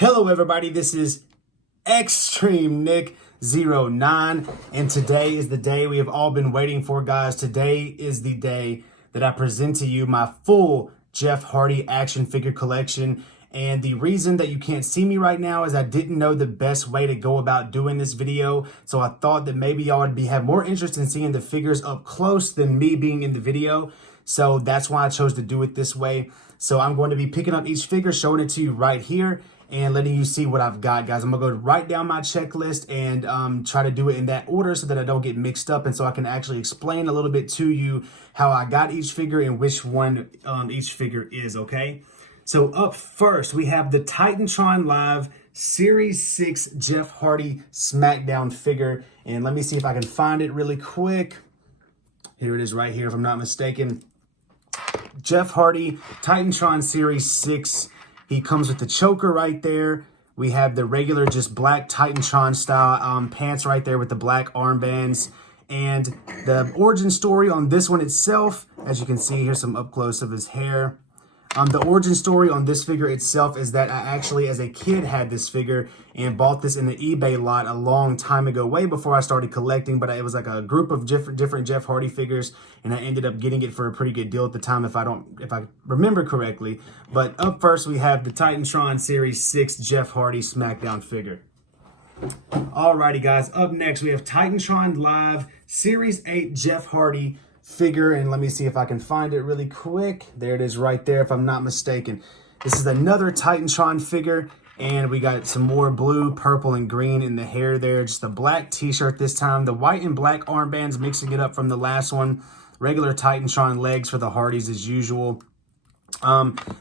Hello everybody, this is Extreme Nick 09, and today is the day we have all been waiting for, guys. Today is the day that I present to you my full Jeff Hardy action figure collection. And the reason that you can't see me right now is I didn't know the best way to go about doing this video. So I thought that maybe y'all would have more interest in seeing the figures up close than me being in the video. So that's why I chose to do it this way. So I'm going to be picking up each figure, showing it to you right here, and letting you see what I've got, guys. I'm gonna go right down my checklist and try to do it in that order so that I don't get mixed up, and so I can actually explain a little bit to you how I got each figure and which one each figure is, okay? So up first, we have the Titantron Live Series 6 Jeff Hardy SmackDown figure. And let me see if I can find it really quick. Here it is right here, if I'm not mistaken. Jeff Hardy, Titantron Series 6. He comes with the choker right there. We have the regular just black Titantron style pants right there with the black armbands. And the origin story on this one itself, as you can see, here's some up close of his hair. The origin story on this figure itself is that I actually, as a kid, had this figure and bought this in the eBay lot a long time ago, way before I started collecting. But it was like a group of different Jeff Hardy figures, and I ended up getting it for a pretty good deal at the time, if I remember correctly. But up first, we have the Titantron Series 6 Jeff Hardy SmackDown figure. Alrighty, guys. Up next, we have Titantron Live Series 8 Jeff Hardy figure, and let me see if I can find it really quick. There it is right there, if I'm not mistaken. This is another Titantron figure, and we got some more blue, purple, and green in the hair there. Just a black t-shirt this time. The white and black armbands mixing it up from the last one. Regular Titantron legs for the Hardys as usual.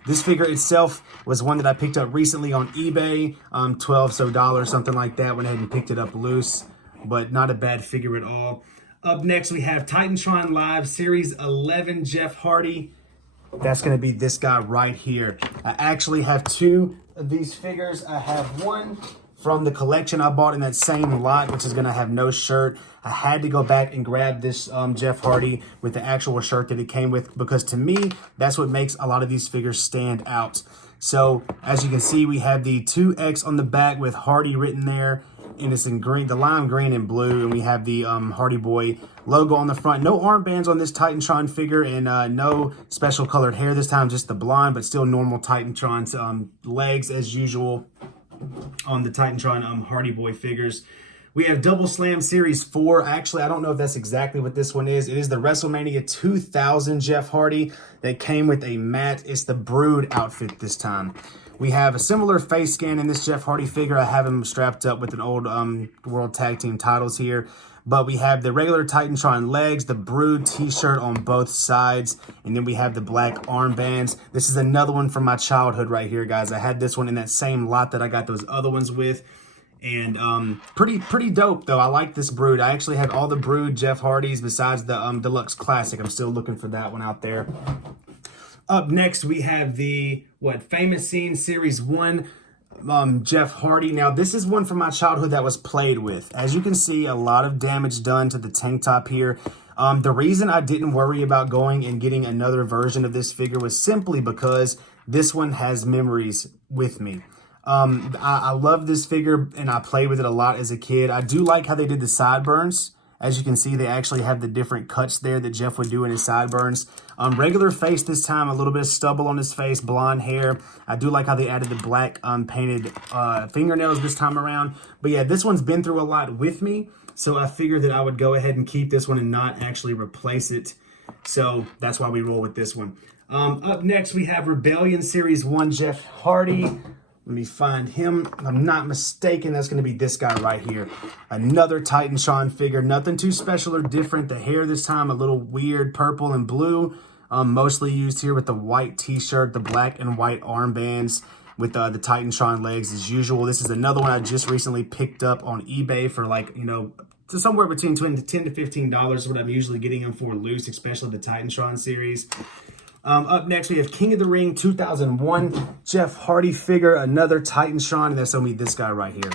This figure itself was one that I picked up recently on eBay, $12 something like that. Went ahead and picked it up loose, but not a bad figure at all. Up next, we have Titantron Live Series 11 Jeff Hardy. That's going to be this guy right here. I actually have two of these figures. I have one from the collection I bought in that same lot, which is going to have no shirt. I had to go back and grab this Jeff Hardy with the actual shirt that it came with, because to me, that's what makes a lot of these figures stand out. So, as you can see, we have the 2X on the back with Hardy written there. And it's in green, the lime green and blue, and we have the Hardy Boy logo on the front. No armbands on this Titantron figure, and no special colored hair this time, just the blonde, but still normal Titantron's legs as usual on the Titantron Hardy Boy figures. We have Double Slam Series 4. Actually, I don't know if that's exactly what this one is. It is the WrestleMania 2000 Jeff Hardy that came with a matte. It's the Brood outfit this time. We have a similar face scan in this Jeff Hardy figure. I have him strapped up with an old World Tag Team titles here. But we have the regular Titantron legs, the Brood t-shirt on both sides, and then we have the black armbands. This is another one from my childhood right here, guys. I had this one in that same lot that I got those other ones with. And pretty dope, though. I like this Brood. I actually have all the Brood Jeff Hardys besides the Deluxe Classic. I'm still looking for that one out there. Up next, we have the, Famous Scene Series 1 Jeff Hardy. Now, this is one from my childhood that was played with. As you can see, a lot of damage done to the tank top here. The reason I didn't worry about going and getting another version of this figure was simply because this one has memories with me. I love this figure, and I played with it a lot as a kid. I do like how they did the sideburns. As you can see, they actually have the different cuts there that Jeff would do in his sideburns. Regular face this time, a little bit of stubble on his face, blonde hair. I do like how they added the black painted fingernails this time around. But yeah, this one's been through a lot with me, so I figured that I would go ahead and keep this one and not actually replace it. So that's why we roll with this one. Up next, we have Rebellion Series 1 Jeff Hardy. Let me find him. If I'm not mistaken, that's going to be this guy right here. Another Titantron figure. Nothing too special or different. The hair this time a little weird, purple and blue. Mostly used here with the white t-shirt, the black and white armbands with the Titantron legs as usual. This is another one I just recently picked up on eBay for somewhere between $10 to $15, what I'm usually getting them for loose, especially the Titantron series. Up next, we have King of the Ring 2001 Jeff Hardy figure, another Titantron, and that's going to be this guy right here.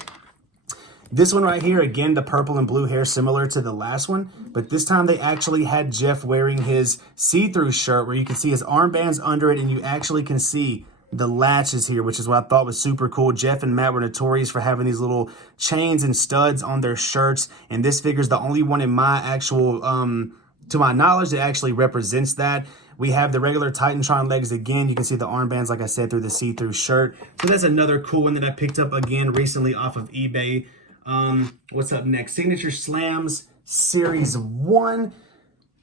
This one right here, again, the purple and blue hair similar to the last one, but this time they actually had Jeff wearing his see-through shirt where you can see his armbands under it, and you actually can see the latches here, which is what I thought was super cool. Jeff and Matt were notorious for having these little chains and studs on their shirts, and this figure is the only one in my actual, to my knowledge, that actually represents that. We have the regular Titantron legs again. You can see the armbands, like I said, through the see-through shirt. So that's another cool one that I picked up again recently off of eBay. What's up next? Signature Slams Series 1.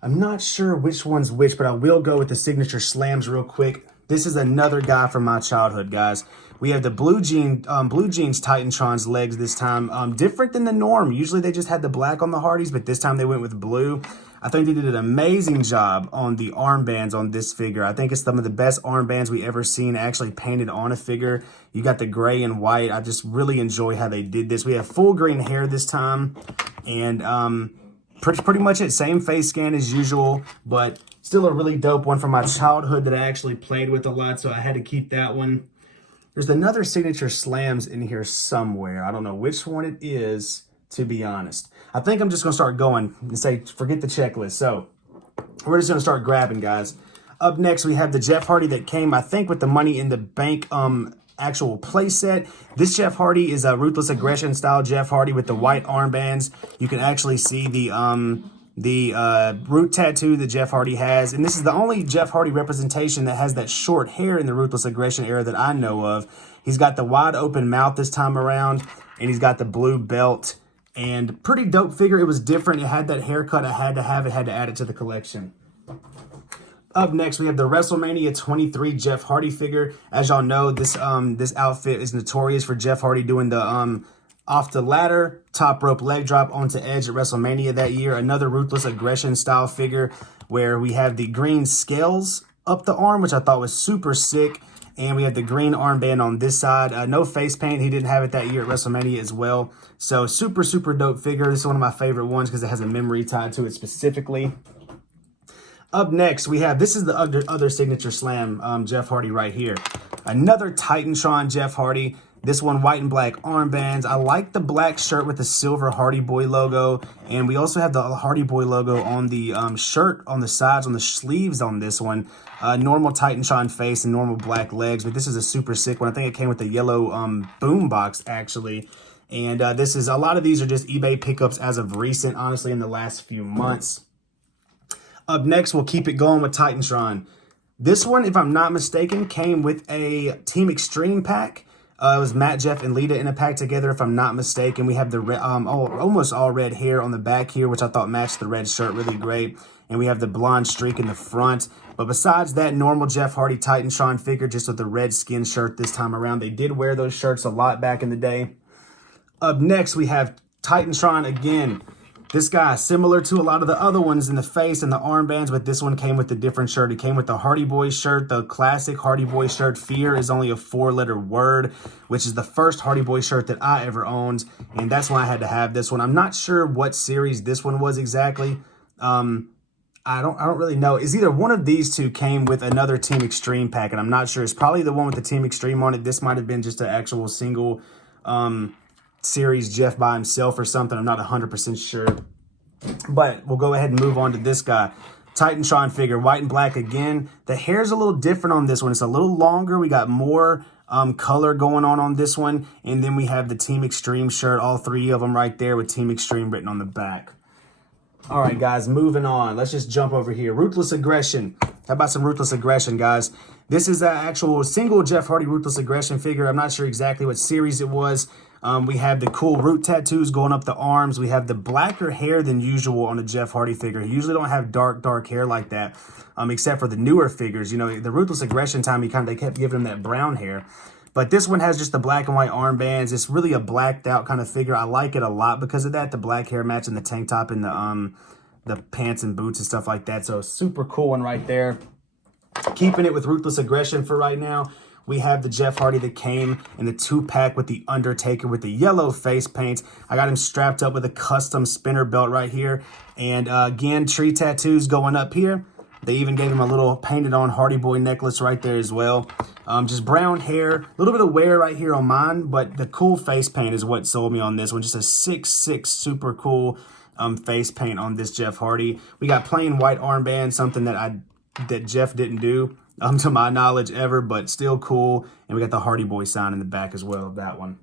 I'm not sure which one's which, but I will go with the Signature Slams real quick. This is another guy from my childhood, guys. We have the Blue Jeans Titantron's legs this time. Different than the norm. Usually they just had the black on the Hardys, but this time they went with blue. I think they did an amazing job on the armbands on this figure. I think it's some of the best armbands we ever seen actually painted on a figure. You got the gray and white. I just really enjoy how they did this. We have full green hair this time, and pretty much it. Same face scan as usual, but still a really dope one from my childhood that I actually played with a lot, so I had to keep that one. There's another Signature Slams in here somewhere. I don't know which one it is, to be honest. I think I'm just going to start going and say, forget the checklist. So we're just going to start grabbing, guys. Up next, we have the Jeff Hardy that came, I think, with the Money in the Bank actual play set. This Jeff Hardy is a Ruthless Aggression style Jeff Hardy with the white armbands. You can actually see the root tattoo that Jeff Hardy has. And this is the only Jeff Hardy representation that has that short hair in the Ruthless Aggression era that I know of. He's got the wide open mouth this time around, and he's got the blue belt. And pretty dope figure. It was different. It had that haircut I had to have. It had to add it to the collection. Up next, we have the WrestleMania 23 Jeff Hardy figure. As y'all know, this outfit is notorious for Jeff Hardy doing the off the ladder, top rope leg drop onto Edge at WrestleMania that year. Another Ruthless Aggression style figure where we have the green scales up the arm, which I thought was super sick. And we have the green armband on this side. No face paint. He didn't have it that year at WrestleMania as well. So super, super dope figure. This is one of my favorite ones because it has a memory tied to it specifically. Up next, we have, this is the other Signature Slam Jeff Hardy right here. Another Titantron Jeff Hardy. This one, white and black armbands. I like the black shirt with the silver Hardy Boy logo. And we also have the Hardy Boy logo on the shirt, on the sides, on the sleeves on this one. Normal Titantron face and normal black legs. But this is a super sick one. I think it came with the yellow boom box, actually. And this is, a lot of these are just eBay pickups as of recent, honestly, in the last few months. Up next, we'll keep it going with Titantron. This one, if I'm not mistaken, came with a Team Extreme pack. It was Matt, Jeff, and Lita in a pack together, if I'm not mistaken. We have the almost all red hair on the back here, which I thought matched the red shirt really great. And we have the blonde streak in the front. But besides that, normal Jeff Hardy Titantron figure, just with the red skin shirt this time around. They did wear those shirts a lot back in the day. Up next, we have Titantron again. This guy, similar to a lot of the other ones in the face and the armbands, but this one came with a different shirt. It came with the Hardy Boys shirt, the classic Hardy Boys shirt. Fear is only a 4-letter word, which is the first Hardy Boys shirt that I ever owned, and that's why I had to have this one. I'm not sure what series this one was exactly. I don't really know. It's either one of these two came with another Team Extreme pack, and I'm not sure. It's probably the one with the Team Extreme on it. This might have been just an actual single series Jeff by himself or something. I'm not 100% sure. But we'll go ahead and move on to this guy. Titantron figure, white and black again. The hair's a little different on this one. It's a little longer. We got more color going on this one. And then we have the Team Extreme shirt, all three of them right there with Team Extreme written on the back. All right, guys, moving on. Let's just jump over here. Ruthless Aggression. How about some Ruthless Aggression, guys? This is an actual single Jeff Hardy Ruthless Aggression figure. I'm not sure exactly what series it was. We have the cool root tattoos going up the arms. We have the blacker hair than usual on a Jeff Hardy figure. He usually don't have dark hair like that, except for the newer figures. You know, the Ruthless Aggression time, they kept giving him that brown hair. But this one has just the black and white armbands. It's really a blacked out kind of figure. I like it a lot because of that. The black hair matching the tank top and the pants and boots and stuff like that. So super cool one right there. Keeping it with Ruthless Aggression for right now. We have the Jeff Hardy that came in the 2-pack with the Undertaker with the yellow face paint. I got him strapped up with a custom spinner belt right here. And again, tree tattoos going up here. They even gave him a little painted on Hardy Boy necklace right there as well. Just brown hair, a little bit of wear right here on mine, but the cool face paint is what sold me on this one. Just a 6'6", super cool face paint on this Jeff Hardy. We got plain white armband, something that Jeff didn't do. to my knowledge, ever, but still cool. And we got the Hardy Boy sign in the back as well of that one.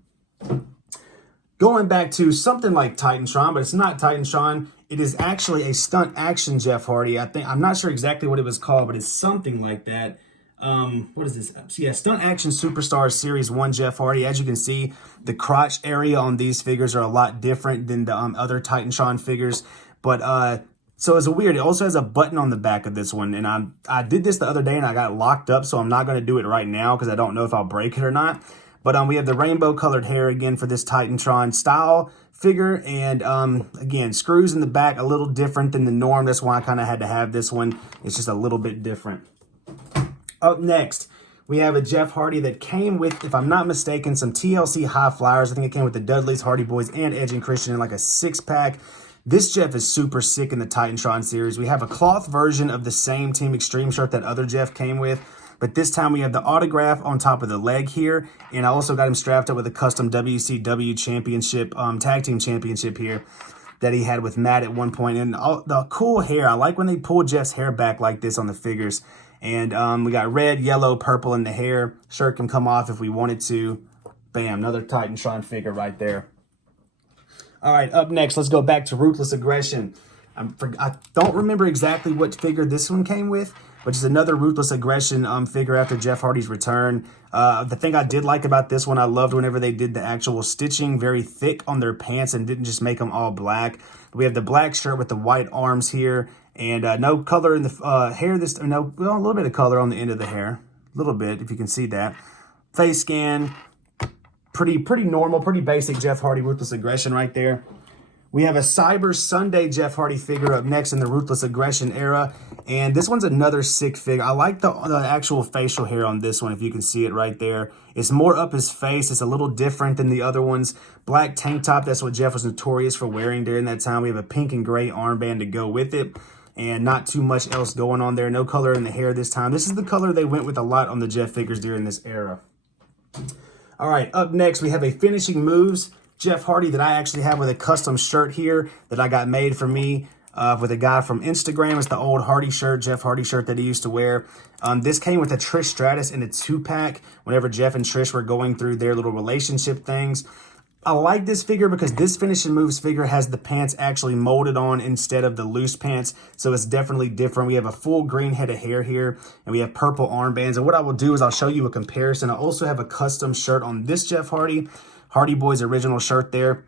Going back to something like Titantron, but it's not Titantron. It is actually a stunt action Jeff Hardy. I'm not sure exactly what it was called, but it's something like that. What is this? So yeah, Stunt Action Superstars Series 1 Jeff Hardy. As you can see, the crotch area on these figures are a lot different than the other Titantron figures. But so it's weird. It also has a button on the back of this one. And I did this the other day and I got locked up, so I'm not going to do it right now because I don't know if I'll break it or not. But we have the rainbow colored hair again for this Titantron style figure. And again, screws in the back, a little different than the norm. That's why I kind of had to have this one. It's just a little bit different. Up next, we have a Jeff Hardy that came with, if I'm not mistaken, some TLC High Flyers. I think it came with the Dudleys, Hardy Boys, and Edge and Christian in like a 6-pack. This Jeff is super sick in the Titantron series. We have a cloth version of the same Team Extreme shirt that other Jeff came with. But this time we have the autograph on top of the leg here. And I also got him strapped up with a custom WCW championship, tag team championship here that he had with Matt at one point. And the cool hair. I like when they pull Jeff's hair back like this on the figures. And we got red, yellow, purple in the hair. Shirt can come off if we wanted to. Bam, another Titantron figure right there. All right, up next, let's go back to Ruthless Aggression. I don't remember exactly what figure this one came with, which is another Ruthless Aggression figure after Jeff Hardy's return. The thing I did like about this one, I loved whenever they did the actual stitching very thick on their pants and didn't just make them all black. We have the black shirt with the white arms here, and no color in the hair. A little bit of color on the end of the hair, a little bit, if you can see that. Face scan, pretty normal, pretty basic Jeff Hardy Ruthless Aggression right there. We have a Cyber Sunday Jeff Hardy figure up next in the Ruthless Aggression era. And this one's another sick figure. I like the actual facial hair on this one, if you can see it right there. It's more up his face. It's a little different than the other ones. Black tank top, that's what Jeff was notorious for wearing during that time. We have a pink and gray armband to go with it. And not too much else going on there. No color in the hair this time. This is the color they went with a lot on the Jeff figures during this era. All right, up next, we have a Finishing Moves Jeff Hardy that I actually have with a custom shirt here that I got made for me with a guy from Instagram. It's the old Hardy shirt, Jeff Hardy shirt that he used to wear. This came with a Trish Stratus in a 2-pack whenever Jeff and Trish were going through their little relationship things. I like this figure because this Finishing Moves figure has the pants actually molded on instead of the loose pants, so it's definitely different. We have a full green head of hair here, and we have purple armbands. And what I will do is I'll show you a comparison. I also have a custom shirt on this Jeff Hardy, Hardy Boys original shirt there.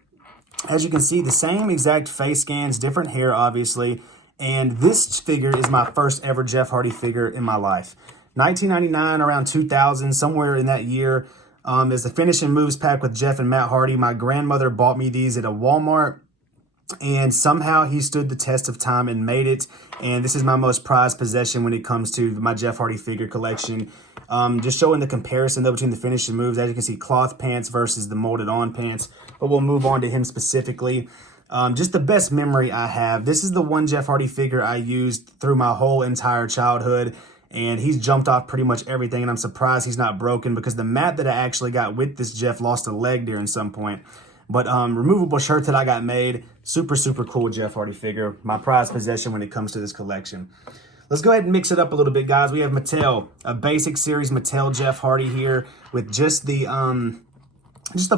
As you can see, the same exact face scans, different hair, obviously. And this figure is my first ever Jeff Hardy figure in my life. 1999, around 2000, somewhere in that year. Is the Finishing Moves pack with Jeff and Matt Hardy. My grandmother bought me these at a Walmart, and somehow he stood the test of time and made it. And this is my most prized possession when it comes to my Jeff Hardy figure collection. Just showing the comparison though between the Finishing Moves. As you can see, cloth pants versus the molded on pants. But we'll move on to him specifically. Just the best memory I have. This is the one Jeff Hardy figure I used through my whole entire childhood. And he's jumped off pretty much everything, and I'm surprised he's not broken because the mat that I actually got with this Jeff lost a leg during some point. But removable shirt that I got made, super, super cool Jeff Hardy figure. My prized possession when it comes to this collection. Let's go ahead and mix it up a little bit, guys. We have Mattel, a basic series Mattel Jeff Hardy here with just the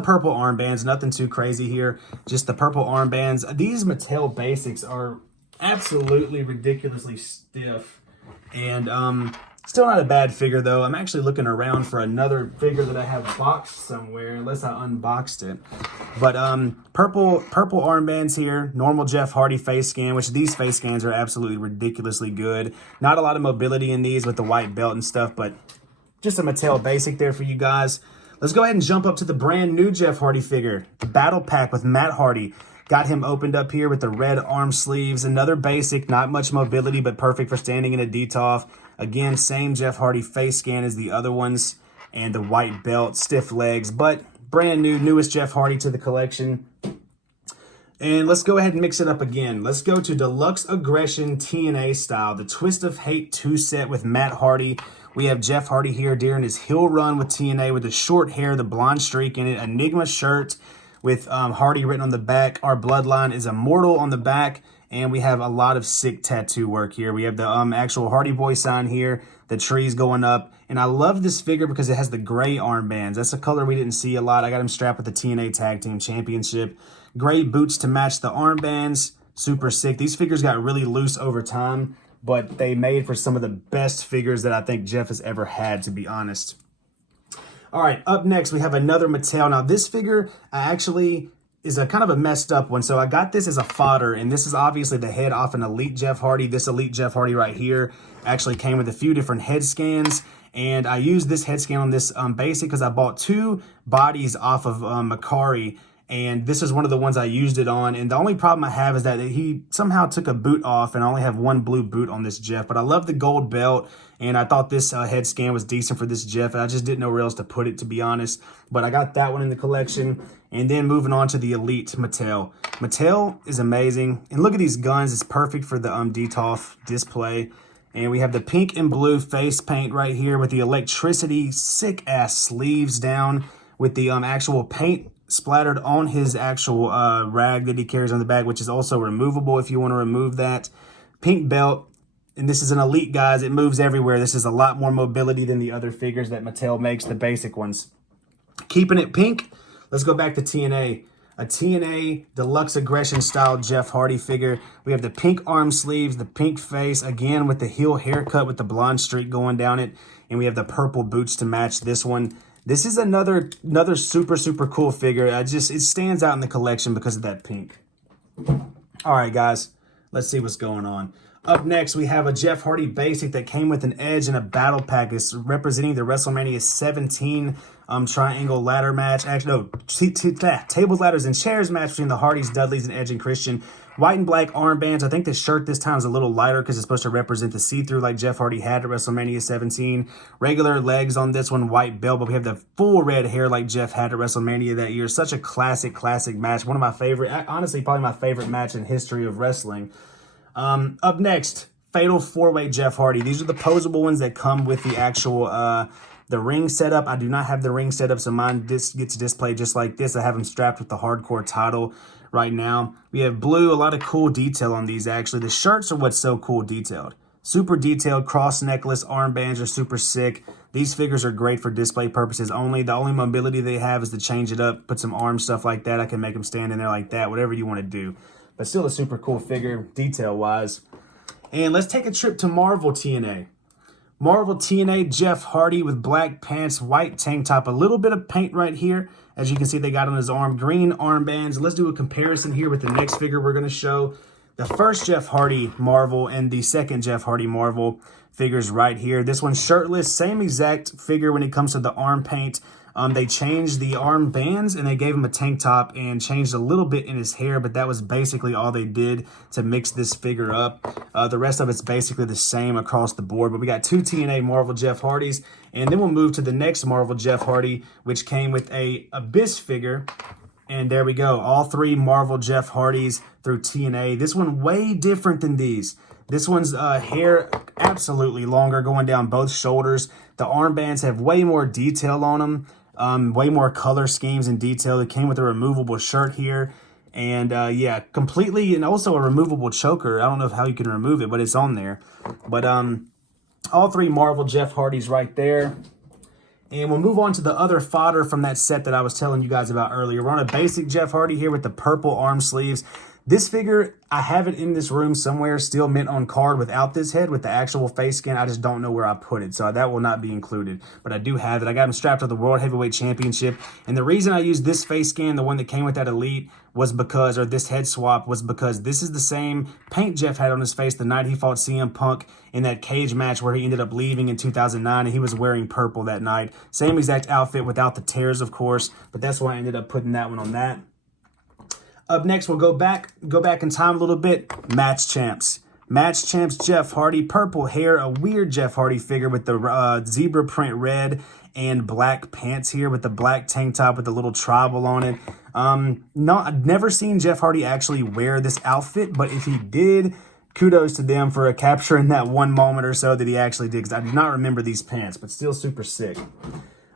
purple armbands, nothing too crazy here. Just the purple armbands. These Mattel basics are absolutely ridiculously stiff. And still not a bad figure, though. I'm actually looking around for another figure that I have boxed somewhere, unless I unboxed it. But purple armbands here, normal Jeff Hardy face scan, which these face scans are absolutely ridiculously good. Not a lot of mobility in these with the white belt and stuff, but just a Mattel basic there for you guys. Let's go ahead and jump up to the brand new Jeff Hardy figure, the Battle Pack with Matt Hardy. Got him opened up here with the red arm sleeves. Another basic, not much mobility, but perfect for standing in a DTOF. Again, same Jeff Hardy face scan as the other ones. And the white belt, stiff legs, but brand new, newest Jeff Hardy to the collection. And let's go ahead and mix it up again. Let's go to Deluxe Aggression TNA style, the Twist of Hate 2-set with Matt Hardy. We have Jeff Hardy here during his heel run with TNA with the short hair, the blonde streak in it, Enigma shirt with Hardy written on the back. Our bloodline is immortal on the back. And we have a lot of sick tattoo work here. We have the actual Hardy Boy sign here, the trees going up. And I love this figure because it has the gray armbands. That's a color we didn't see a lot. I got him strapped with the TNA Tag Team Championship. Gray boots to match the armbands. Super sick. These figures got really loose over time, but they made for some of the best figures that I think Jeff has ever had, to be honest. All right, up next, we have another Mattel. Now, this figure is a kind of a messed up one. So I got this as a fodder, and this is obviously the head off an Elite Jeff Hardy. This Elite Jeff Hardy right here actually came with a few different head scans, and I used this head scan on this basic because I bought 2 bodies off of Macari, and this is one of the ones I used it on. And the only problem I have is that he somehow took a boot off, and I only have 1 blue boot on this Jeff. But I love the gold belt, and I thought this head scan was decent for this Jeff. And I just didn't know where else to put it, to be honest. But I got that one in the collection. And then moving on to the Elite Mattel. Mattel is amazing. And look at these guns. It's perfect for the DTOF display. And we have the pink and blue face paint right here with the electricity sick-ass sleeves down with the actual paint splattered on his actual rag that he carries on the back, which is also removable if you want to remove that. Pink belt. And this is an Elite, guys. It moves everywhere. This is a lot more mobility than the other figures that Mattel makes, the basic ones. Keeping it pink, let's go back to TNA. A TNA Deluxe Aggression style Jeff Hardy figure. We have the pink arm sleeves, the pink face, again with the heel haircut with the blonde streak going down it. And we have the purple boots to match this one. This is another super, super cool figure. It stands out in the collection because of that pink. All right, guys, let's see what's going on. Up next, we have a Jeff Hardy basic that came with an edge and a battle pack. It's representing the WrestleMania 17 triangle ladder match. Actually, no, tables, ladders, and chairs match between the Hardys, Dudleys, and Edge and Christian. White and black armbands. I think the shirt this time is a little lighter because it's supposed to represent the see-through like Jeff Hardy had at WrestleMania 17. Regular legs on this one, white belt, but we have the full red hair like Jeff had at WrestleMania that year. Such a classic match. One of my favorite, honestly, probably my favorite match in history of wrestling. Up next, Fatal 4-Way Jeff Hardy. These are the posable ones that come with the actual the ring setup. I do not have the ring setup, so mine gets displayed just like this. I have them strapped with the hardcore title right now. We have blue, a lot of cool detail on these actually. The shirts are what's so cool detailed. Super detailed cross necklace, armbands are super sick. These figures are great for display purposes only. The only mobility they have is to change it up, put some arm stuff like that. I can make them stand in there like that, whatever you want to do. But still a super cool figure detail-wise. And let's take a trip to Marvel TNA. Marvel TNA Jeff Hardy with black pants, white tank top, a little bit of paint right here. As you can see, they got on his arm, green armbands. Let's do a comparison here with the next figure we're going to show. The first Jeff Hardy Marvel and the second Jeff Hardy Marvel figures right here. This one's shirtless, same exact figure when it comes to the arm paint. They changed the arm bands and they gave him a tank top and changed a little bit in his hair, but that was basically all they did to mix this figure up. The rest of it's basically the same across the board, but we got 2 TNA Marvel Jeff Hardys, and then we'll move to the next Marvel Jeff Hardy, which came with a Abyss figure. And there we go, all 3 Marvel Jeff Hardys through TNA. This one way different than these. This one's hair absolutely longer, going down both shoulders. The armbands have way more detail on them. Way more color schemes and detail. It came with a removable shirt here. And yeah, completely, and also a removable choker. I don't know how you can remove it, but it's on there. But all 3 Marvel Jeff Hardys right there. And we'll move on to the other fodder from that set that I was telling you guys about earlier. We're on a basic Jeff Hardy here with the purple arm sleeves. This figure, I have it in this room somewhere, still mint on card without this head, with the actual face scan. I just don't know where I put it, so that will not be included. But I do have it. I got him strapped to the World Heavyweight Championship. And the reason I used this face scan, the one that came with that Elite, was because, or this head swap, was because this is the same paint Jeff had on his face the night he fought CM Punk in that cage match where he ended up leaving in 2009, and he was wearing purple that night. Same exact outfit without the tears, of course, but that's why I ended up putting that one on that. Up next, we'll go back in time a little bit. Match Champs. Match Champs Jeff Hardy, purple hair, a weird Jeff Hardy figure with the zebra print red and black pants here with the black tank top with the little tribal on it. I've never seen Jeff Hardy actually wear this outfit, but if he did, kudos to them for capturing that one moment or so that he actually did, because I do not remember these pants, but still super sick.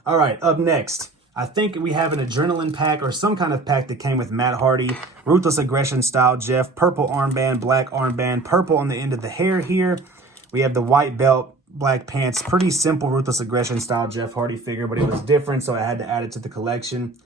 All right, up next. I think we have an adrenaline pack or some kind of pack that came with Matt Hardy, Ruthless Aggression style Jeff, purple armband, black armband, purple on the end of the hair here. We have the white belt, black pants, pretty simple Ruthless Aggression style Jeff Hardy figure, but it was different, so I had to add it to the collection.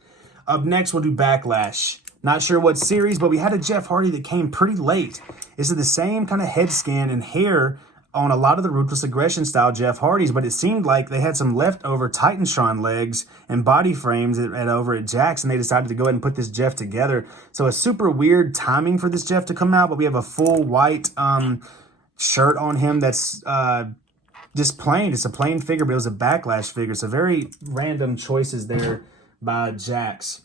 Up next, we'll do Backlash. Not sure what series, but we had a Jeff Hardy that came pretty late. This is the same kind of head scan and hair on a lot of the Ruthless Aggression style Jeff Hardys, but it seemed like they had some leftover Titantron legs and body frames over at Jack's, and they decided to go ahead and put this Jeff together. So a super weird timing for this Jeff to come out, but we have a full white shirt on him that's just plain. It's a plain figure, but it was a Backlash figure. So very random choices there by Jack's.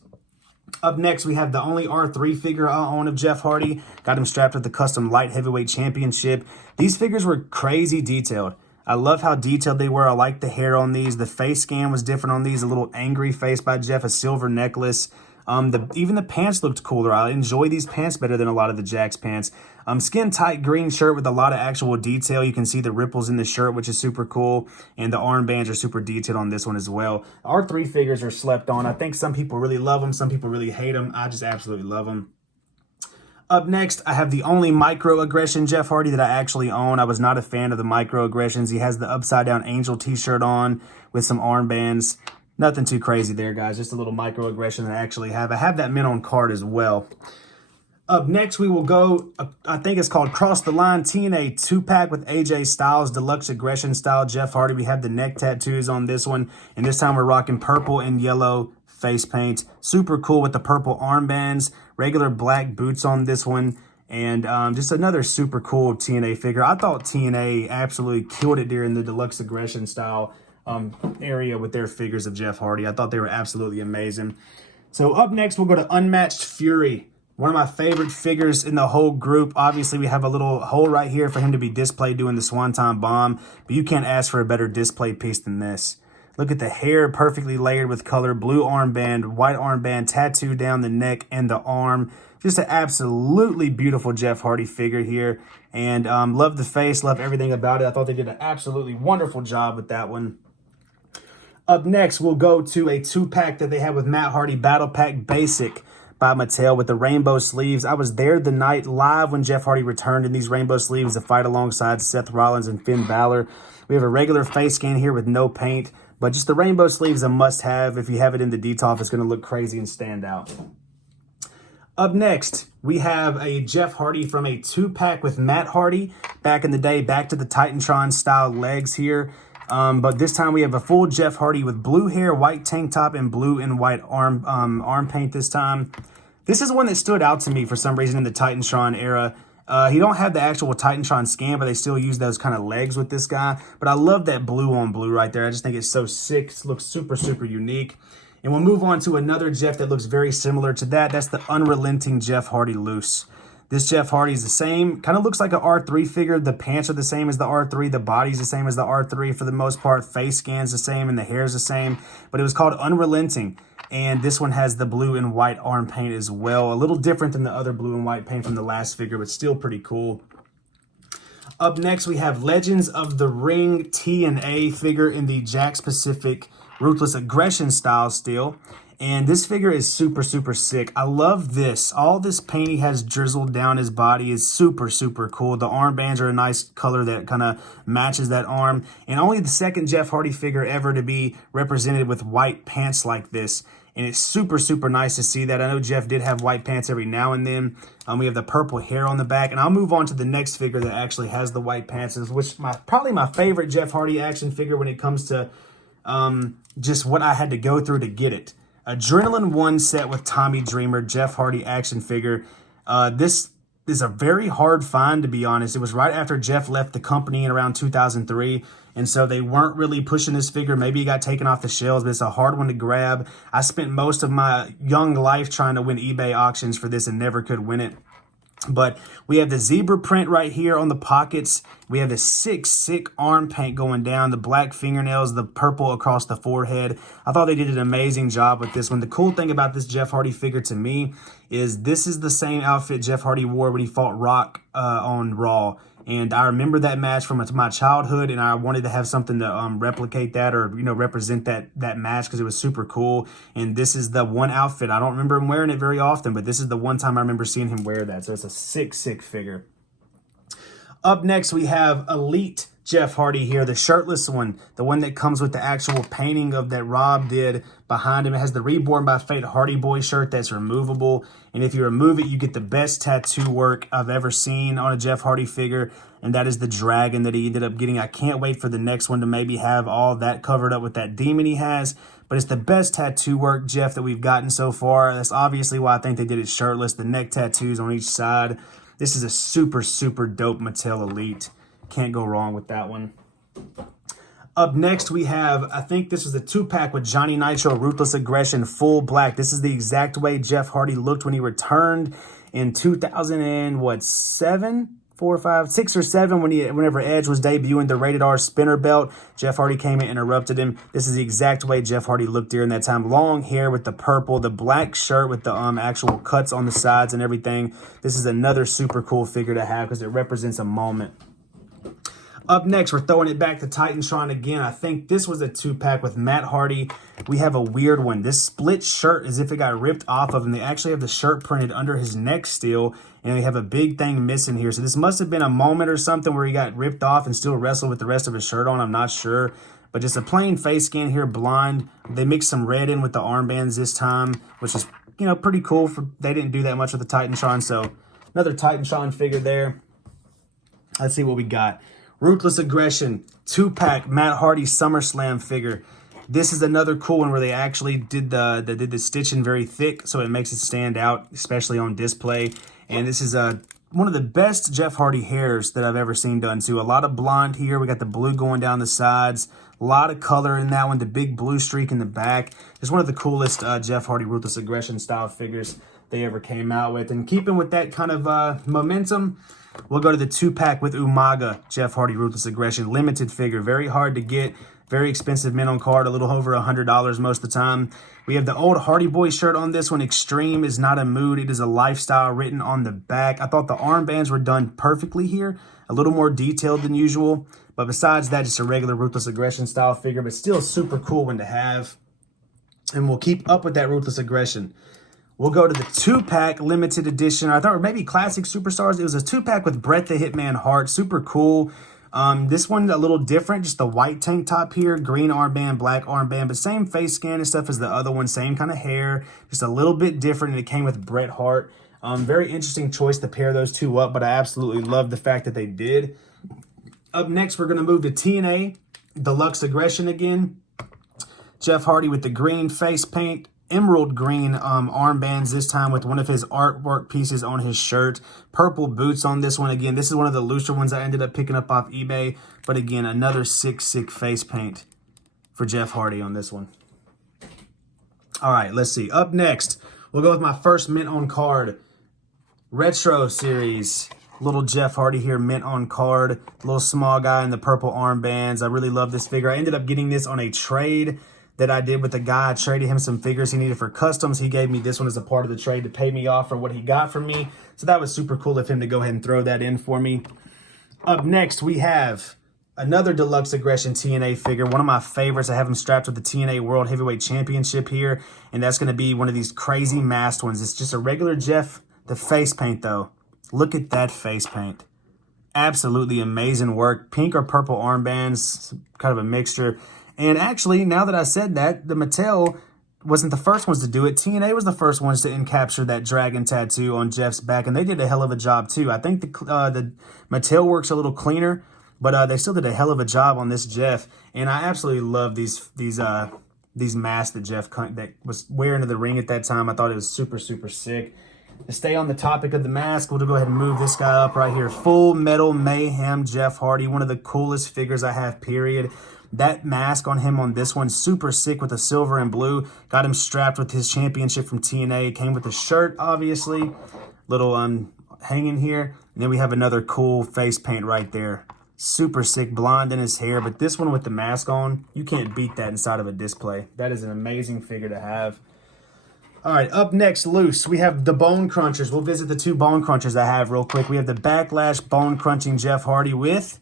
Up next, we have the only R3 figure I own of Jeff Hardy. Got him strapped with the custom light heavyweight championship. These figures were crazy detailed. I love how detailed they were. I like the hair on these. The face scan was different on these. A little angry face by Jeff, a silver necklace. Even the pants looked cooler. I enjoy these pants better than a lot of the Jack's pants. Skin tight green shirt with a lot of actual detail. You can see the ripples in the shirt, which is super cool. And the armbands are super detailed on this one as well. R3 figures are slept on. I think some people really love them. Some people really hate them. I just absolutely love them. Up next, I have the only microaggression Jeff Hardy that I actually own. I was not a fan of the microaggressions. He has the upside down angel t-shirt on with some armbands. Nothing too crazy there, guys. Just a little microaggression that I actually have. I have that mint on card as well. Up next, we will go, I think it's called Cross the Line TNA 2-pack with AJ Styles, Deluxe Aggression style Jeff Hardy. We have the neck tattoos on this one. And this time we're rocking purple and yellow face paint. Super cool with the purple armbands. Regular black boots on this one. And just another super cool TNA figure. I thought TNA absolutely killed it during the Deluxe Aggression style area with their figures of Jeff Hardy. I thought they were absolutely amazing. So up next, we'll go to Unmatched Fury. One of my favorite figures in the whole group. Obviously, we have a little hole right here for him to be displayed doing the Swanton Bomb, but you can't ask for a better display piece than this. Look at the hair, perfectly layered with color, blue armband, white armband, tattoo down the neck and the arm. Just an absolutely beautiful Jeff Hardy figure here. And love the face, love everything about it. I thought they did an absolutely wonderful job with that one. Up next, we'll go to a 2-pack that they had with Matt Hardy, Battle Pack Basic by Mattel with the rainbow sleeves. I was there the night live when Jeff Hardy returned in these rainbow sleeves to fight alongside Seth Rollins and Finn Balor. We have a regular face scan here with no paint, but just the rainbow sleeves a must-have. If you have it in the DTOF, it's going to look crazy and stand out. Up next, we have a Jeff Hardy from a 2-pack with Matt Hardy. Back in the day, back to the Titantron style legs here. But this time we have a full Jeff Hardy with blue hair, white tank top, and blue and white arm paint this time. This is one that stood out to me for some reason in the Titantron era. He don't have the actual Titantron scan, but they still use those kind of legs with this guy. But I love that blue on blue right there. I just think it's so sick. It looks super, super unique. And we'll move on to another Jeff that looks very similar to that. That's the Unrelenting Jeff Hardy Loose. This Jeff Hardy is the same. Kind of looks like an R3 figure. The pants are the same as the R3. The body's the same as the R3 for the most part. Face scan's the same and the hair's the same. But it was called Unrelenting. And this one has the blue and white arm paint as well. A little different than the other blue and white paint from the last figure, but still pretty cool. Up next, we have Legends of the Ring TNA figure in the Jakks Pacific Ruthless Aggression style still. And this figure is super, super sick. I love this. All this paint he has drizzled down his body is super, super cool. The armbands are a nice color that kind of matches that arm. And only the second Jeff Hardy figure ever to be represented with white pants like this. And it's super, super nice to see that. I know Jeff did have white pants every now and then. We have the purple hair on the back. And I'll move on to the next figure that actually has the white pants, which probably my favorite Jeff Hardy action figure when it comes to just what I had to go through to get it. Adrenaline 1 set with Tommy Dreamer, Jeff Hardy action figure. This is a very hard find, to be honest. It was right after Jeff left the company in around 2003, and so they weren't really pushing this figure. Maybe he got taken off the shelves, but it's a hard one to grab. I spent most of my young life trying to win eBay auctions for this and never could win it. But we have the zebra print right here on the pockets. We have the sick arm paint going down, the black fingernails, the purple across the forehead. I thought they did an amazing job with this one. The cool thing about this Jeff Hardy figure to me is this is the same outfit Jeff Hardy wore when he fought Rock on Raw. And I remember that match from my childhood, and I wanted to have something to replicate that, or represent that match, because it was super cool. And this is the one outfit. I don't remember him wearing it very often, but this is the one time I remember seeing him wear that. So it's a sick figure. Up next, we have Elite Jeff Hardy here, the shirtless one, the one that comes with the actual painting of that Rob did behind him. It has the Reborn by Fate Hardy Boy shirt that's removable. And if you remove it, you get the best tattoo work I've ever seen on a Jeff Hardy figure, and that is the dragon that he ended up getting. I can't wait for the next one to maybe have all that covered up with that demon he has, but it's the best tattoo work, Jeff, that we've gotten so far. That's obviously why I think they did it shirtless, the neck tattoos on each side. This is a super dope Mattel Elite. Can't go wrong with that one. Up next, we have, I think this was a 2-pack with Johnny Nitro, Ruthless Aggression, full black. This is the exact way Jeff Hardy looked when he returned in 2007, 4, 5, 6 or 7, whenever Edge was debuting the Rated R spinner belt. Jeff Hardy came in and interrupted him. This is the exact way Jeff Hardy looked during that time. Long hair with the purple, the black shirt with the actual cuts on the sides and everything. This is another super cool figure to have because it represents a moment. Up next, we're throwing it back to Titantron again. I think this was a 2-pack with Matt Hardy. We have a weird one. This split shirt, as if it got ripped off of him. They actually have the shirt printed under his neck still, and we have a big thing missing here. So this must have been a moment or something where he got ripped off and still wrestled with the rest of his shirt on. I'm not sure. But just a plain face scan here, blonde. They mixed some red in with the armbands this time, which is, pretty cool. They didn't do that much with the Titantron, so another Titantron figure there. Let's see what we got. Ruthless Aggression, 2-pack Matt Hardy SummerSlam figure. This is another cool one where they actually did the stitching very thick, so it makes it stand out, especially on display. And this is one of the best Jeff Hardy hairs that I've ever seen done too. A lot of blonde here. We got the blue going down the sides. A lot of color in that one. The big blue streak in the back. It's one of the coolest Jeff Hardy Ruthless Aggression style figures they ever came out with. And keeping with that kind of momentum, we'll go to the 2-pack with Umaga, Jeff Hardy Ruthless Aggression. Limited figure. Very hard to get. Very expensive mint on card. A little over $100 most of the time. We have the old Hardy Boy shirt on this one. Extreme is not a mood. It is a lifestyle written on the back. I thought the armbands were done perfectly here. A little more detailed than usual. But besides that, just a regular Ruthless Aggression style figure. But still a super cool one to have. And we'll keep up with that Ruthless Aggression. We'll go to the 2-pack limited edition. I thought, or maybe classic superstars. It was a 2-pack with Bret the Hitman Hart. Super cool. This one a little different. Just the white tank top here. Green armband, black armband. But same face scan and stuff as the other one. Same kind of hair. Just a little bit different. And it came with Bret Hart. Very interesting choice to pair those two up. But I absolutely love the fact that they did. Up next, we're going to move to TNA. Deluxe Aggression again. Jeff Hardy with the green face paint. Emerald green armbands this time with one of his artwork pieces on his shirt. Purple boots on this one. Again, this is one of the looser ones I ended up picking up off eBay. But again, another sick face paint for Jeff Hardy on this one. All right, let's see. Up next, we'll go with my first mint on card. Retro series. Little Jeff Hardy here, mint on card. Little small guy in the purple armbands. I really love this figure. I ended up getting this on a trade that I did with a guy. I traded him some figures he needed for customs. He gave me this one as a part of the trade to pay me off for what he got from me. So that was super cool of him to go ahead and throw that in for me. Up next, we have another Deluxe Aggression TNA figure. One of my favorites. I have him strapped with the TNA World Heavyweight Championship here. And that's going to be one of these crazy masked ones. It's just a regular Jeff. The face paint, though. Look at that face paint. Absolutely amazing work. Pink or purple armbands. Kind of a mixture. And actually, now that I said that, the Mattel wasn't the first ones to do it. TNA was the first ones to encapture that dragon tattoo on Jeff's back, and they did a hell of a job too. I think the Mattel works a little cleaner, but they still did a hell of a job on this Jeff. And I absolutely love these masks that Jeff that was wearing to the ring at that time. I thought it was super sick. To stay on the topic of the mask, we'll go ahead and move this guy up right here. Full Metal Mayhem Jeff Hardy, one of the coolest figures I have, period. That mask on him on this one, super sick with the silver and blue. Got him strapped with his championship from TNA. Came with the shirt, obviously. Little hanging here. And then we have another cool face paint right there. Super sick, blonde in his hair. But this one with the mask on, you can't beat that inside of a display. That is an amazing figure to have. All right, up next, loose, we have the Bone Crunchers. We'll visit the 2 Bone Crunchers I have real quick. We have the Backlash Bone Crunching Jeff Hardy with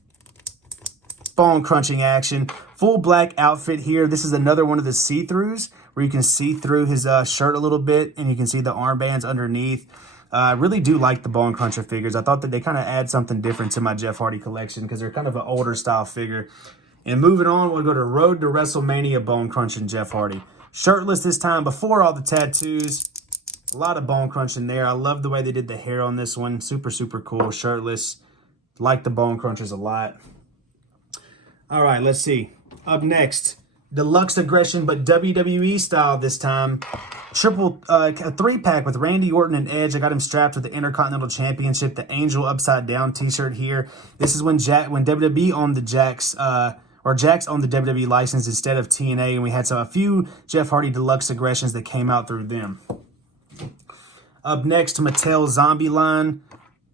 bone crunching action. Full black outfit here. This is another one of the see-throughs where you can see through his shirt a little bit and you can see the armbands underneath. I really do like the Bone Cruncher figures. I thought that they kind of add something different to my Jeff Hardy collection because they're kind of an older style figure. And moving on, we'll go to Road to WrestleMania Bone Crunching Jeff Hardy. Shirtless this time, before all the tattoos. A lot of bone crunching there. I love the way they did the hair on this one. Super, super cool. Shirtless. Like the Bone Crunchers a lot. All right, let's see. Up next, Deluxe Aggression, but WWE style this time. Triple, a 3-pack with Randy Orton and Edge. I got him strapped with the Intercontinental Championship, the Angel Upside Down t-shirt here. This is when WWE owned the Jax, Jax owned the WWE license instead of TNA, and we had a few Jeff Hardy Deluxe Aggressions that came out through them. Up next, Mattel Zombie line.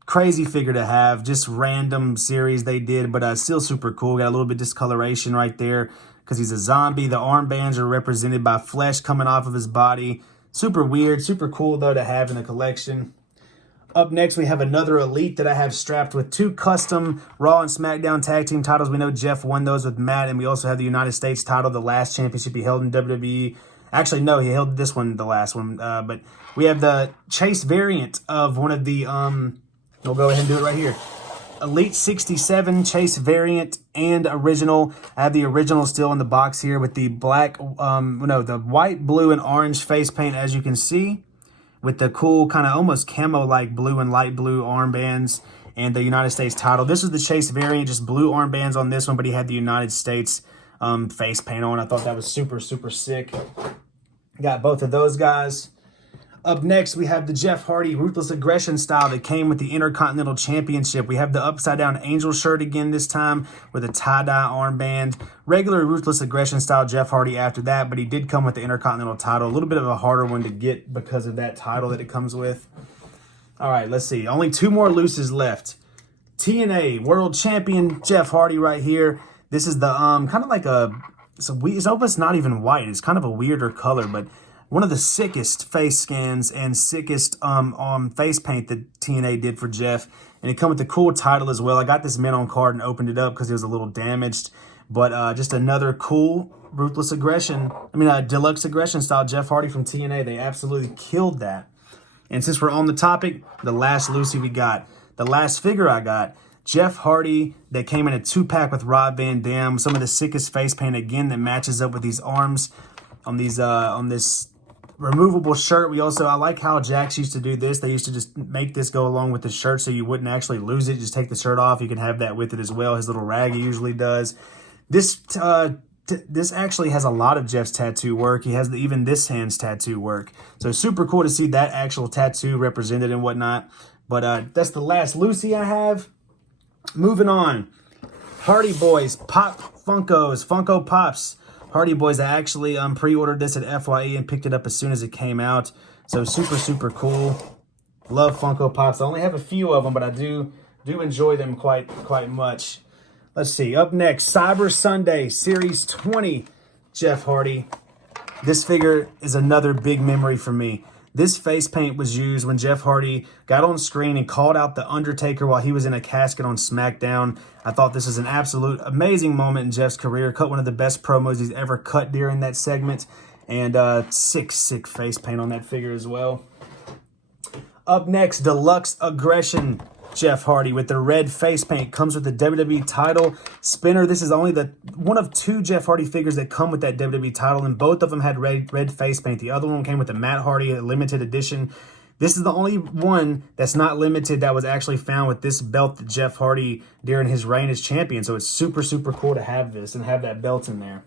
Crazy figure to have. Just random series they did, but still super cool. Got a little bit of discoloration right there because he's a zombie. The armbands are represented by flesh coming off of his body. Super weird, super cool, though, to have in the collection. Up next, we have another Elite that I have strapped with 2 custom Raw and SmackDown Tag Team titles. We know Jeff won those with Matt, and we also have the United States title, the last championship he held in WWE. Actually, no, he held this one, the last one. But we have the Chase variant of one of the, we'll go ahead and do it right here. Elite 67 Chase variant and original. I have the original still in the box here with the black, the white, blue, and orange face paint, as you can see, with the cool kind of almost camo-like blue and light blue armbands and the United States title. This is the Chase variant, just blue armbands on this one, but he had the United States face paint on. I thought that was super, super sick. Got both of those guys. Up next, we have the Jeff Hardy Ruthless Aggression style that came with the Intercontinental Championship. We have the upside-down angel shirt again this time with a tie-dye armband. Regular Ruthless Aggression style Jeff Hardy after that, but he did come with the Intercontinental title. A little bit of a harder one to get because of that title that it comes with. All right, let's see. Only 2 more looses left. TNA World Champion Jeff Hardy right here. This is the kind of like it's almost not even white. It's kind of a weirder color, but one of the sickest face scans and sickest face paint that TNA did for Jeff. And it come with the cool title as well. I got this mint on card and opened it up because it was a little damaged. But just another cool Ruthless Aggression. Deluxe Aggression style Jeff Hardy from TNA. They absolutely killed that. And since we're on the topic, the last Lucy we got. The last figure I got, Jeff Hardy, that came in a 2-pack with Rob Van Dam. Some of the sickest face paint again that matches up with these arms on these on this removable shirt. I like how Jax used to do this. They used to just make this go along with the shirt so you wouldn't actually lose it. Just take the shirt off. You can have that with it as well. His little rag he usually does. This actually has a lot of Jeff's tattoo work. He has even this hand's tattoo work. So super cool to see that actual tattoo represented and whatnot. But that's the last Lucy I have. Moving on. Hardy Boys Pop Funkos, Funko Pops. Hardy Boys, I actually pre-ordered this at FYE and picked it up as soon as it came out. So super, super cool. Love Funko Pops. I only have a few of them, but I do enjoy them quite much. Let's see. Up next, Cyber Sunday Series 20, Jeff Hardy. This figure is another big memory for me. This face paint was used when Jeff Hardy got on screen and called out The Undertaker while he was in a casket on SmackDown. I thought this was an absolute amazing moment in Jeff's career. Cut one of the best promos he's ever cut during that segment. And sick face paint on that figure as well. Up next, Deluxe Aggression Jeff Hardy with the red face paint. Comes with the WWE title spinner. This is only one of 2 Jeff Hardy figures that come with that WWE title, and both of them had red face paint. The other one came with the Matt Hardy limited edition. This is the only one that's not limited that was actually found with this belt that Jeff Hardy during his reign as champion. So it's super, super cool to have this and have that belt in there.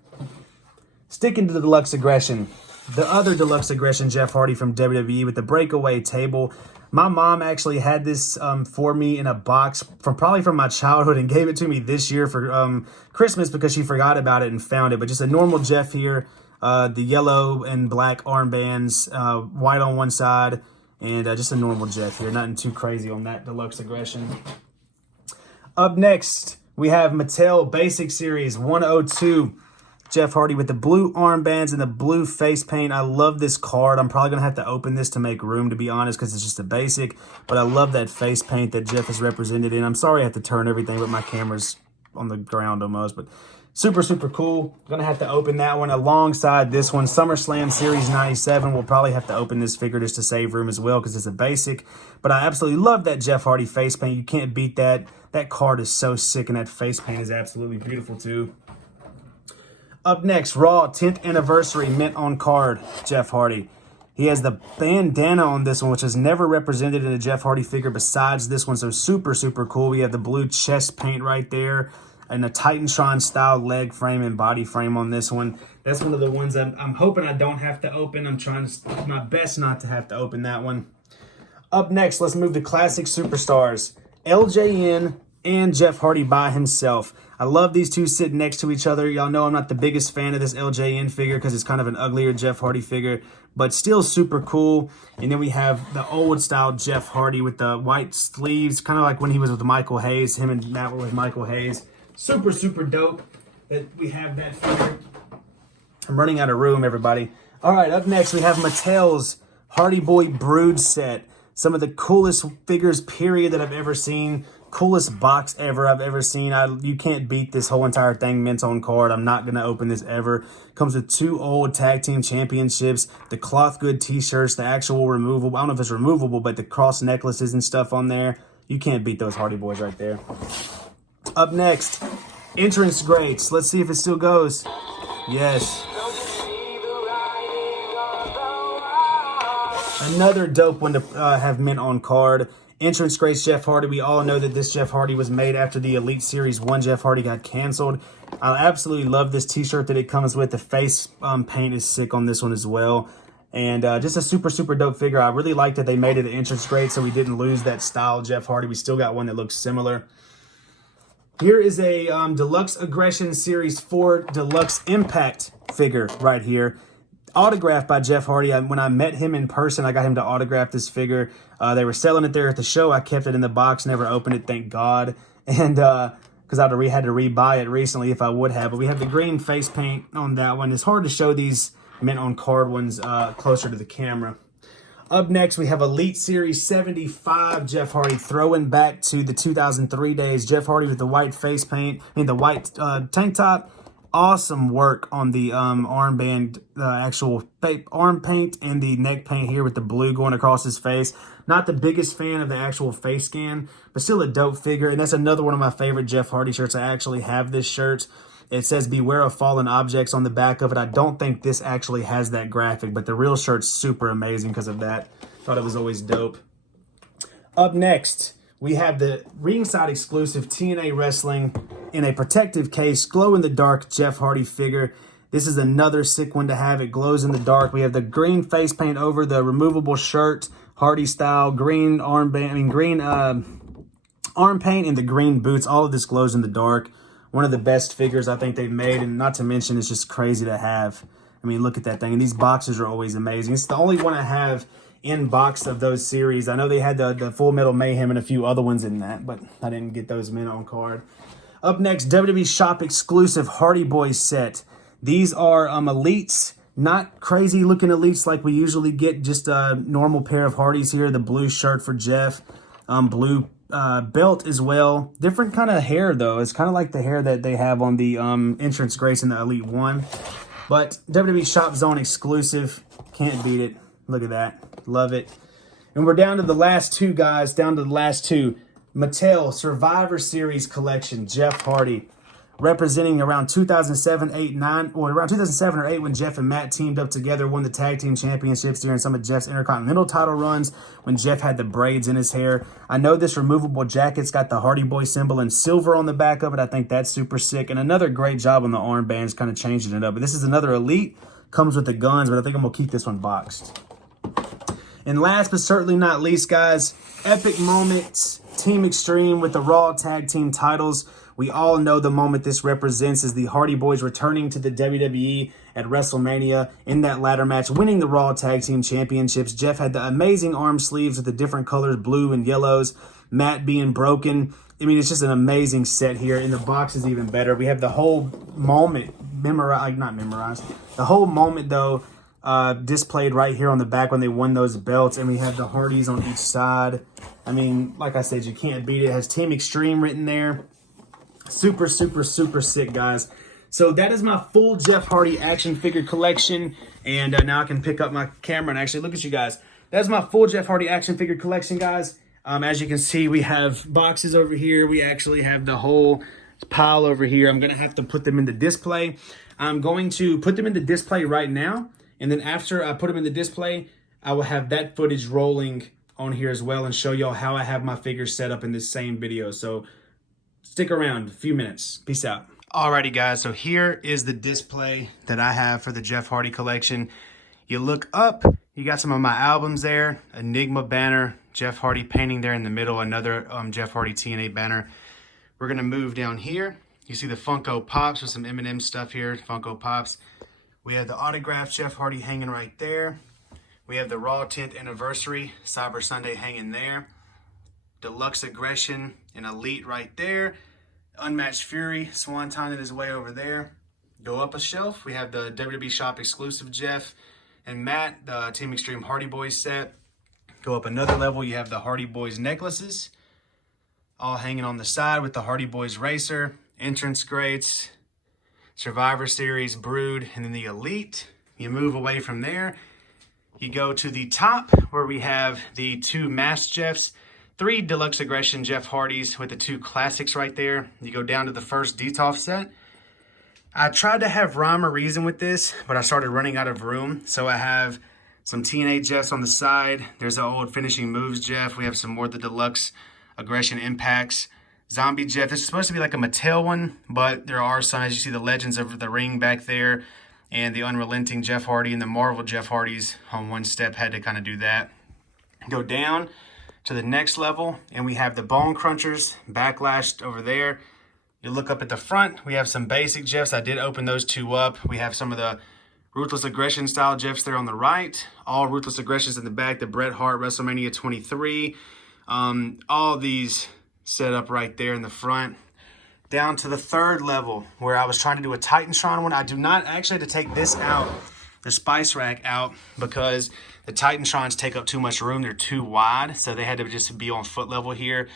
Sticking to the Deluxe Aggression, the other Deluxe Aggression Jeff Hardy from WWE with the breakaway table. My mom actually had this for me in a box probably from my childhood and gave it to me this year for Christmas because she forgot about it and found it. But just a normal Jeff here, the yellow and black armbands, white on one side, and just a normal Jeff here. Nothing too crazy on that Deluxe Aggression. Up next, we have Mattel Basic Series 102. Jeff Hardy with the blue armbands and the blue face paint. I love this card. I'm probably going to have to open this to make room, to be honest, because it's just a basic. But I love that face paint that Jeff is represented in. I'm sorry I have to turn everything, but my camera's on the ground almost. But super, super cool. Going to have to open that one alongside this one. SummerSlam Series 97. We'll probably have to open this figure just to save room as well because it's a basic. But I absolutely love that Jeff Hardy face paint. You can't beat that. That card is so sick, and that face paint is absolutely beautiful too. Up next, Raw 10th Anniversary Mint on card, Jeff Hardy. He has the bandana on this one, which is never represented in a Jeff Hardy figure besides this one, so super, super cool. We have the blue chest paint right there and a Titantron style leg frame and body frame on this one. That's one of the ones I'm hoping I don't have to open. I'm trying my best not to have to open that one. Up next, let's move to Classic Superstars. LJN and Jeff Hardy by himself. I love these two sitting next to each other. Y'all know I'm not the biggest fan of this LJN figure because it's kind of an uglier Jeff Hardy figure, but still super cool. And then we have the old style Jeff Hardy with the white sleeves, kind of like when he was with Michael Hayes. Him and Matt were with Michael Hayes. Super, super dope that we have that figure. I'm running out of room, everybody. All right, up next we have Mattel's Hardy Boy Brood set. Some of the coolest figures, period, that I've ever seen. Coolest box ever I've ever seen. You can't beat this whole entire thing mint on card. I'm not going to open this ever. Comes with 2 old tag team championships, the cloth good t-shirts, the actual removable. I don't know if it's removable, but the cross necklaces and stuff on there. You can't beat those Hardy Boys right there. Up next, entrance grades. Let's see if it still goes. Yes. Another dope one to have mint on card. Entrance grades Jeff Hardy. We all know that this Jeff Hardy was made after the Elite Series 1 Jeff Hardy got canceled. I absolutely love this t-shirt that it comes with. The face paint is sick on this one as well. And just a super, super dope figure. I really like that they made it an entrance grade so we didn't lose that style Jeff Hardy. We still got one that looks similar. Here is a Deluxe Aggression Series 4 Deluxe Impact figure right here. Autographed by Jeff Hardy. When I met him in person, I got him to autograph this figure. They were selling it there at the show. I kept it in the box, never opened it, thank God. And because I'd had to rebuy it recently if I would have. But we have the green face paint on that one. It's hard to show these mint on card ones closer to the camera. Up next, we have Elite Series 75 Jeff Hardy, throwing back to the 2003 days. Jeff Hardy with the white face paint, the white tank top. Awesome work on the armband, the actual arm paint and the neck paint here with the blue going across his face. Not the biggest fan of the actual face scan, but still a dope figure. And that's another one of my favorite Jeff Hardy shirts. I actually have this shirt. It says beware of fallen objects on the back of it. I don't think this actually has that graphic, but the real shirt's super amazing because of that. Thought it was always dope. Up next, we have the ringside exclusive TNA Wrestling in a protective case, glow-in-the-dark Jeff Hardy figure. This is another sick one to have. It glows in the dark. We have the green face paint over the removable shirt, Hardy style, green armband, green arm paint, and the green boots. All of this glows in the dark. One of the best figures I think they've made, and not to mention it's just crazy to have. I mean, look at that thing. And these boxes are always amazing. It's the only one I have in box of those series. I know they had the Full Metal Mayhem and a few other ones in that, but I didn't get those mint on card. Up next, WWE Shop exclusive Hardy Boys set. These are Elites, not crazy looking Elites like we usually get, just a normal pair of Hardys here. The blue shirt for Jeff, blue belt as well. Different kind of hair though. It's kind of like the hair that they have on the entrance grace in the Elite 1. But WWE Shop Zone exclusive. Can't beat it. Look at that. Love it. And we're down to the last two, guys. Down to the last two. Mattel Survivor Series Collection. Jeff Hardy. Representing around 2007, 8, 9, or around 2007 or 8 when Jeff and Matt teamed up together, won the tag team championships during some of Jeff's Intercontinental title runs when Jeff had the braids in his hair. I know this removable jacket's got the Hardy Boy symbol in silver on the back of it. I think that's super sick. And another great job on the armbands, kind of changing it up. But this is another Elite. Comes with the guns, but I think I'm going to keep this one boxed. And last but certainly not least, guys, epic moments, Team Extreme with the Raw Tag Team titles. We all know the moment this represents is the Hardy Boys returning to the WWE at WrestleMania in that ladder match, winning the Raw Tag Team Championships. Jeff had the amazing arm sleeves with the different colors, blue and yellows, Matt being broken. I mean, it's just an amazing set here, and the box is even better. We have the whole moment not memorized. The whole moment though, displayed right here on the back when they won those belts, and we have the Hardys on each side. I mean, like I said, you can't beat it. It has Team Extreme written there. Super, super, super sick, guys. So that is my full Jeff Hardy action figure collection. And now I can pick up my camera and actually look at you guys. That's my full Jeff Hardy action figure collection, guys. As you can see, we have boxes over here. We actually have the whole pile over here. I'm going to have to put them in the display. I'm going to put them in the display right now. And then after I put them in the display, I will have that footage rolling on here as well and show y'all how I have my figures set up in this same video. So stick around a few minutes. Peace out. Alrighty, guys. So here is the display that I have for the Jeff Hardy collection. You look up, you got some of my albums there. Enigma banner, Jeff Hardy painting there in the middle, another Jeff Hardy TNA banner. We're going to move down here. You see the Funko Pops with some Eminem stuff here, Funko Pops. We have the autographed Jeff Hardy hanging right there. We have the Raw 10th Anniversary Cyber Sunday hanging there. Deluxe Aggression and Elite right there. Unmatched Fury, Swanton in his way over there. Go up a shelf. We have the WWE Shop exclusive Jeff and Matt, the Team Extreme Hardy Boys set. Go up another level. You have the Hardy Boys necklaces, all hanging on the side with the Hardy Boys Racer, Entrance Greats, Survivor Series, Brood, and then the Elite. You move away from there. You go to the top where we have the two Masked Jeffs, 3 Deluxe Aggression Jeff Hardys with the 2 classics right there. You go down to the first Detolf set. I tried to have rhyme or reason with this, but I started running out of room. So I have some TNA Jeffs on the side. There's an old Finishing Moves Jeff. We have some more of the Deluxe Aggression Impacts. Zombie Jeff. This is supposed to be like a Mattel one, but there are some, as you see, the Legends of the Ring back there, and the Unrelenting Jeff Hardy and the Marvel Jeff Hardys on one step. Had to kind of do that. Go down to the next level, and we have the Bone Crunchers Backlash over there. You look up at the front, we have some basic Jeffs. I did open those 2 up. We have some of the Ruthless Aggression style Jeffs there on the right. All Ruthless Aggressions in the back. The Bret Hart WrestleMania 23. All these set up right there in the front. Down to the 3rd level where I was trying to do a Titantron one. I do not actually have to take this out, the Spice Rack out, because the Titantrons take up too much room. They're too wide, so they had to just be on foot level here.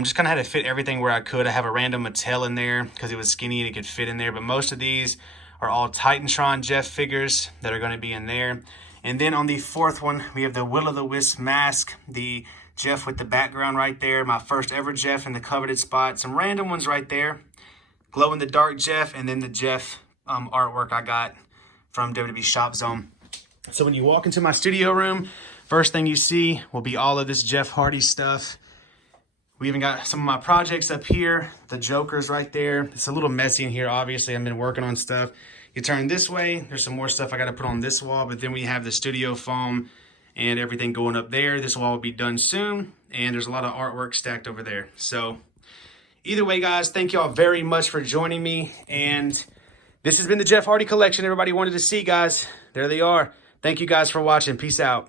Just kind of had to fit everything where I could. I have a random Mattel in there because it was skinny and it could fit in there, but most of these are all Titantron Jeff figures that are going to be in there. And then on the 4th one, we have the Will-O-the-Wisp mask, the Jeff with the background right there, my first ever Jeff in the coveted spot. Some random ones right there. Glow in the dark Jeff, and then the Jeff artwork I got from WWE Shop Zone. So when you walk into my studio room, first thing you see will be all of this Jeff Hardy stuff. We even got some of my projects up here. The Joker's right there. It's a little messy in here, obviously. I've been working on stuff. You turn this way, there's some more stuff I got to put on this wall, but then we have the studio foam and everything going up there. This wall will be done soon, and there's a lot of artwork stacked over there. So either way, guys, thank y'all very much for joining me, and this has been the Jeff Hardy collection everybody wanted to see, guys. There they are. Thank you guys for watching. Peace out.